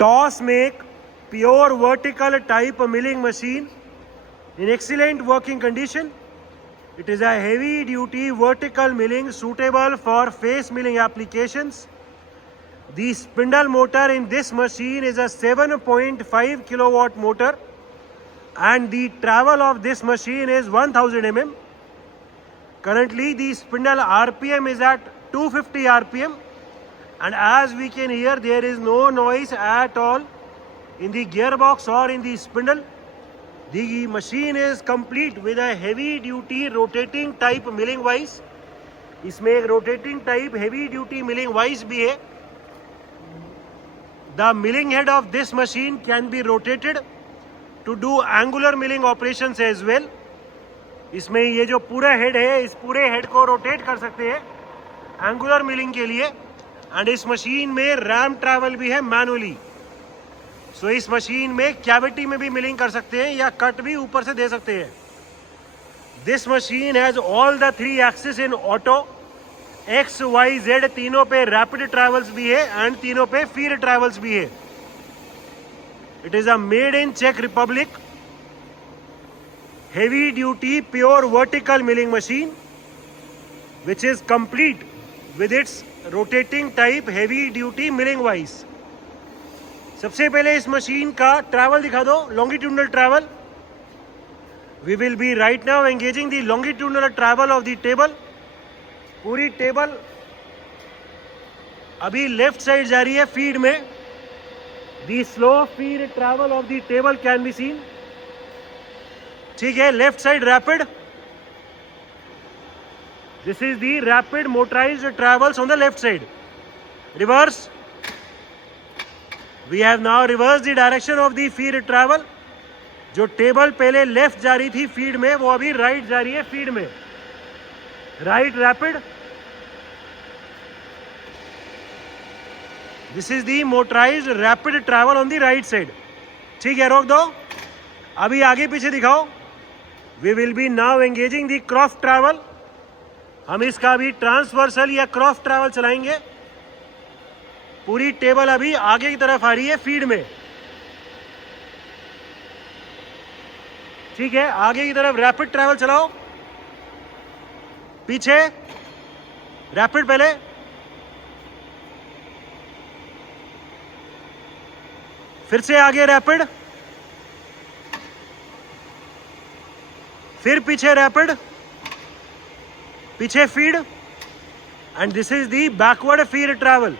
Toss make pure vertical type milling machine in excellent working condition. It is a heavy duty vertical milling suitable for face milling applications. The spindle motor in this machine is a 7.5 kilowatt motor and the travel of this machine is 1000 mm. Currently the spindle RPM is at 250 RPM and as we can hear there is no noise at all in the gearbox or in the spindle. The machine is complete with a heavy duty rotating type milling vise. इसमें एक rotating type heavy duty milling vise भी है. The milling head of this machine can be rotated to do angular milling operations as well. इसमें ये जो पूरा head है इस पूरे हेड को रोटेट कर सकते हैं एंगुलर मिलिंग के लिए. एंड इस मशीन में रैम ट्रैवल भी है मैनुअली. सो इस मशीन में कैविटी में भी मिलिंग कर सकते हैं या कट भी ऊपर से दे सकते हैं. This machine has all the 3 axis in auto. X Y Z तीनों पे रैपिड ट्रैवल्स भी है एंड तीनों पे फीड ट्रैवल्स भी है. It is a made in चेक Republic heavy duty pure vertical milling machine which is complete with its rotating type heavy duty milling vise. सबसे पहले इस मशीन का ट्रैवल दिखा दो, longitudinal travel. We will be right now engaging the longitudinal travel of the table. पूरी table अभी left side जा रही है फीड में. The slow feed travel of the table can be seen. ठीक है, left side rapid. This is the rapid motorized travels on the left side. Reverse. We have now reverse the direction of the feed travel. जो table पहले left जा रही थी feed में वो अभी राइट जा रही है फीड में. Right rapid. This is the motorized rapid travel on the right side. ठीक है, रोक दो. अभी आगे पीछे दिखाओ. We will be now engaging the cross travel. हम इसका अभी ट्रांसवर्सल या क्रॉफ्ट ट्रैवल चलाएंगे. पूरी टेबल अभी आगे की तरफ आ रही है फीड में. ठीक है, आगे की तरफ रैपिड ट्रैवल चलाओ. पीछे रैपिड पहले. फिर से आगे रैपिड. फिर पीछे रैपिड. पीछे feed. And this is the backward feed travel.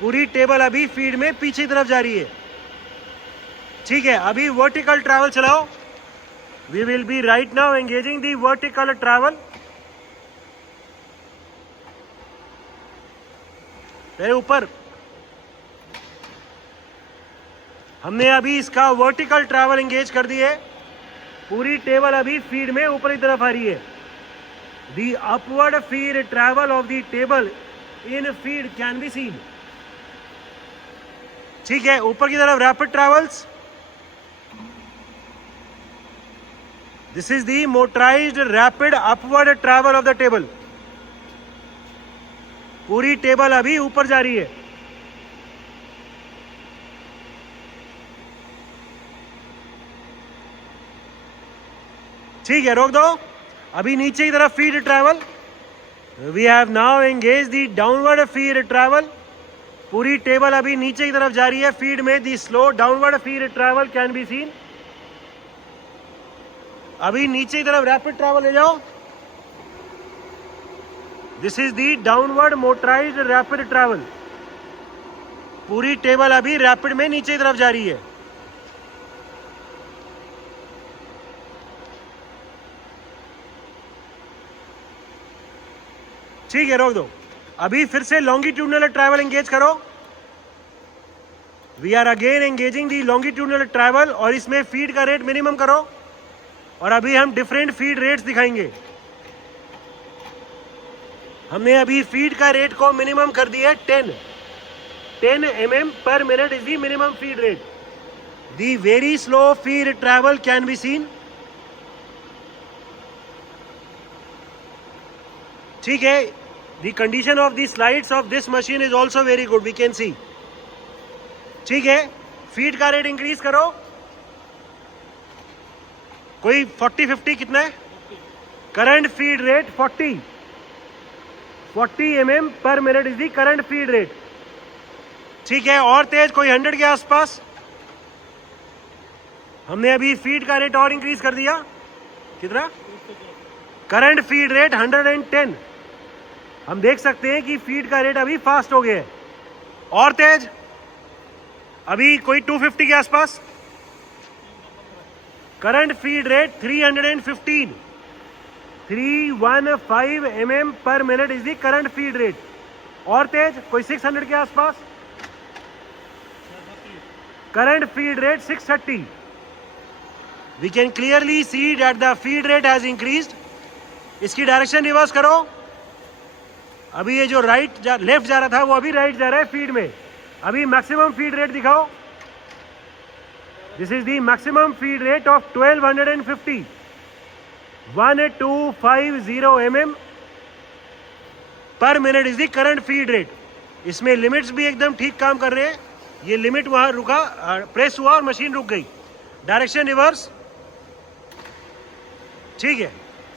पूरी टेबल अभी फीड में पीछे की तरफ जा रही है. ठीक है, अभी वर्टिकल ट्रैवल चलाओ. We will be right now engaging the vertical travel. मेरे ऊपर हमने अभी इसका वर्टिकल ट्रैवल एंगेज कर दी है. पूरी टेबल अभी फीड में ऊपर की तरफ आ रही है. दी upward feed travel of the table in feed can be seen. ठीक है, ऊपर की तरफ rapid travels. This is the motorised rapid upward travel of the table. पूरी टेबल अभी ऊपर जा रही है. ठीक है, रोक दो. अभी नीचे की तरफ feed travel. We have now engage the downward feed travel. पूरी टेबल अभी नीचे की तरफ जा रही है फीड में. The slow downward feed travel can be seen. अभी नीचे की तरफ रैपिड ट्रैवल ले जाओ. This is the downward motorized rapid travel. पूरी टेबल अभी रैपिड में नीचे की तरफ जा रही है. ठीक है, रोक दो. अभी फिर से लॉन्गिट्यूडनल ट्रैवल एंगेज करो. We are again engaging the longitudinal travel और इसमें फीड का रेट मिनिमम करो. और अभी हम डिफरेंट फीड रेट्स दिखाएंगे. हमने अभी फीड का रेट को मिनिमम कर दिया है 10 mm per minute is the minimum feed rate. The very slow feed travel can be seen. ठीक है, the condition of the slides of this machine is also very good. We can see ठीक है, feed का rate increase करो। कोई 40-50 कितना है? Current feed rate 40 mm पर minute is the current feed rate. ठीक है, और तेज कोई 100 के आसपास। हमने अभी फीड का रेट और इंक्रीज कर दिया। कितना? Current feed rate 110। हम देख सकते हैं कि फीड का रेट अभी फास्ट हो गया है। और तेज अभी कोई 250 के आसपास। करंट फीड रेट 315 mm पर minute is the current feed rate. और तेज कोई 600 के आसपास। Current feed rate 630। We can clearly see that the feed rate has increased. इसकी डायरेक्शन रिवर्स करो। अभी ये जो लेफ्ट जा रहा था वो अभी राइट जा रहा है फीड में। अभी मैक्सिमम फीड रेट दिखाओ। This is the maximum feed rate of 1250 1250 mm पर minute is the current feed rate. इसमें लिमिट्स भी एकदम ठीक काम कर रहे हैं। ये लिमिट वहां रुका, प्रेस हुआ और मशीन रुक गई। Direction reverse. ठीक है,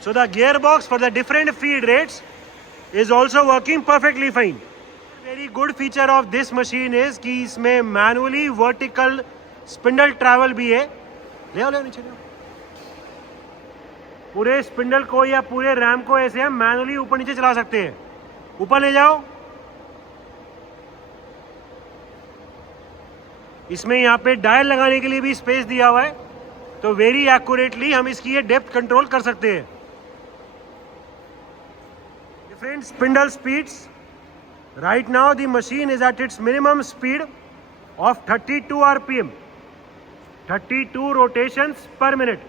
so the gearbox for the different feed rates is also working perfectly fine. Very good feature of this machine is कि इसमें manually vertical spindle travel भी है। ले आओ नीचे ले आओ। पूरे स्पिंडल को या पूरे रैम को ऐसे हम मैनुअली ऊपर नीचे चला सकते हैं। ऊपर ले जाओ। इसमें यहाँ पे डायल लगाने के लिए भी स्पेस दिया हुआ है, तो वेरी एक्यूरेटली हम इसकी ये डेप्थ कंट्रोल कर सकते हैं। Different spindle speeds. Right now the machine is at its minimum speed of 32 RPM, 32 rotations पर मिनट।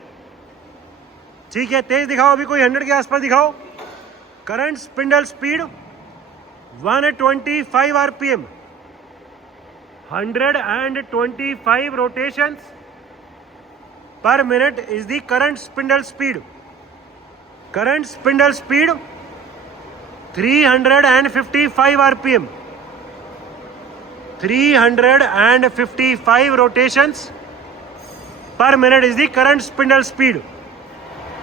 ठीक है, तेज दिखाओ। अभी कोई 100 के आसपास दिखाओ। Current spindle speed 125 RPM, 125 rotations per minute is the current spindle speed. Current spindle speed 355 RPM, 355 rotations per minute is the current spindle speed.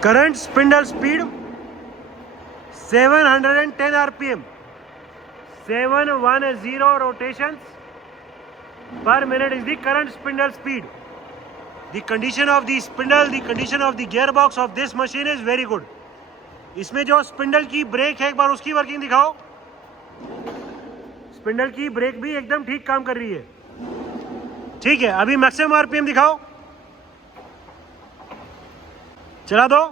Current spindle speed 710 RPM, 710 rotations per minute is the current spindle speed. The condition of the spindle, the condition of the gearbox of this machine is very good. इसमें जो spindle की break है, एक बार उसकी working दिखाओ। Spindle की break भी एकदम ठीक काम कर रही है। ठीक है, अभी मैक्सिमम आरपीएम दिखाओ। चला दो।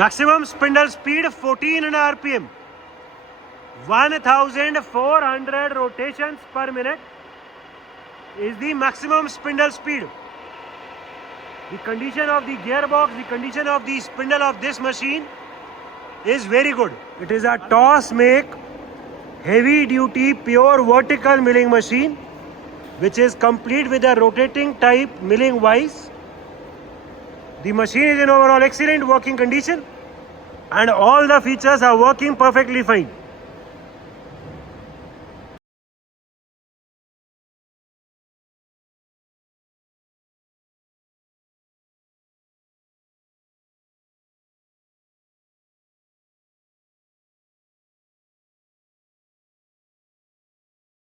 Maximum spindle speed 14 RPM, 1400 rotations per minute is the maximum spindle speed. The condition of the gearbox, the condition of the spindle of this machine is very good. It is a toss make heavy duty pure vertical milling machine which is complete with a rotating type milling vise. The machine is in overall excellent working condition and all the features are working perfectly fine.